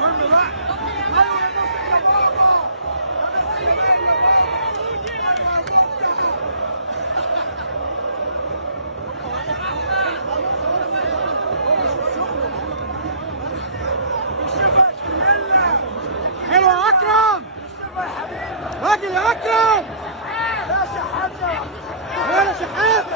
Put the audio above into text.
مهم بقى. ايوه يا نصر يا بابا. يا نصر يا بابا. ايوه يا ممتع. الشفا كملنا. حلو يا اكرم. الشفا يا حبيبي. راجل يا اكرم. يا شحاتة. يا شحات.